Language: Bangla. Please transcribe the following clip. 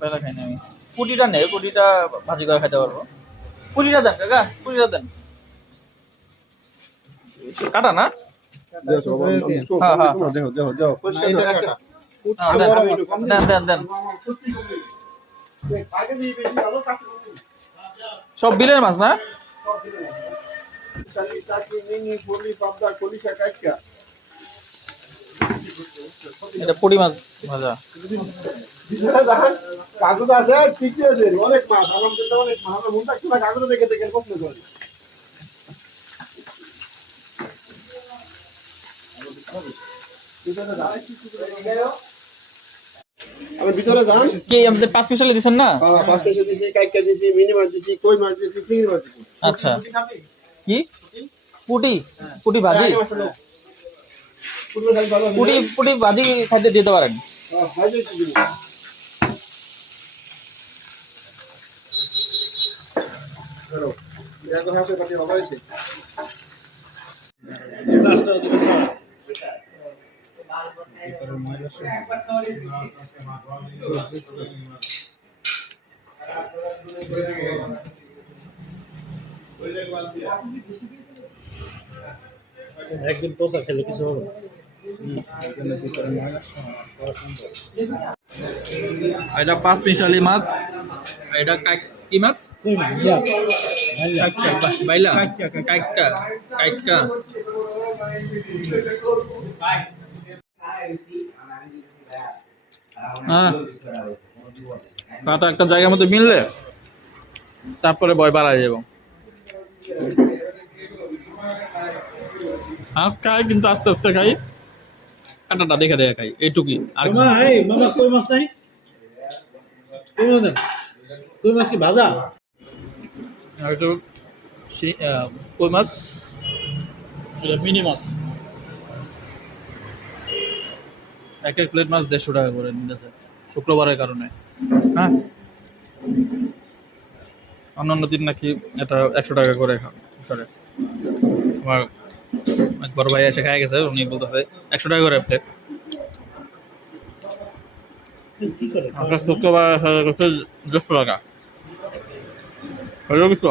বেলা খাইনি আমি। পুটিটা নেই, পুটিটা ভাজি করে খাইতে পারবো। পুটিটা দেন কাকা, পুটিটা দেন। কাটা না? হ্যাঁ হ্যাঁ দেন দেন দেন। সব বিলের মাছ না? এটা পুঁটি মাছ ভাজা। কাগজ আছে ঠিক আছে, অনেক মাছ আমাদের অনেক মাছ আমরা মন থাকছে না, কাগজ দেখে দেখে প্রশ্ন করি। আমি ভিতরে যান কি আমাদের 5 স্পেশালি দিছেন না? হ্যাঁ 5 কেজি দিছি, কাইকা দিছি, মিনি মাছ দিছি, কই মাছ দিছি, চিংড়ি মাছ দিছি। আচ্ছা কি পুটি? পুটি ভাজি? পুটি পুটি ভাজি খাইতে দিতে পারেন। হ্যাঁ ভাজি দিছি। হ্যালো এটা হাতে পাটি লাগাইছে। একদিন পোষা খেলে কিছু হবে না। এটা 5 স্পেশালি মাছ। এটা কি মাছ? বাইলা কাইকা কাইকা। হ্যাঁ একটা জায়গার মধ্যে মিললে তারপরে ভয় বাড়ায় যাব। মাছ খাই কিন্তু আস্তে আস্তে খাই, কাঁটাটা দেখে দেখে খাই, এইটুকুই। আর মামা কই মাছ নাই? কই মাছ দেন? কই মাছ কি ভাজা? একটু কই মাছ, এটা মিনি মাছ। এক এক প্লেট মাছ 150 টাকা করে নিতেছে শুক্রবারের কারণে। হ্যাঁ অন্যান্য দিন নাকি এটা 100 টাকা করে করে। আমার এক বড় ভাই এসে খাই গেছে, উনি বলতেছে 100 টাকা করে প্লেট। কি করে? শুক্রবার 150 টাকা। হলো কিছু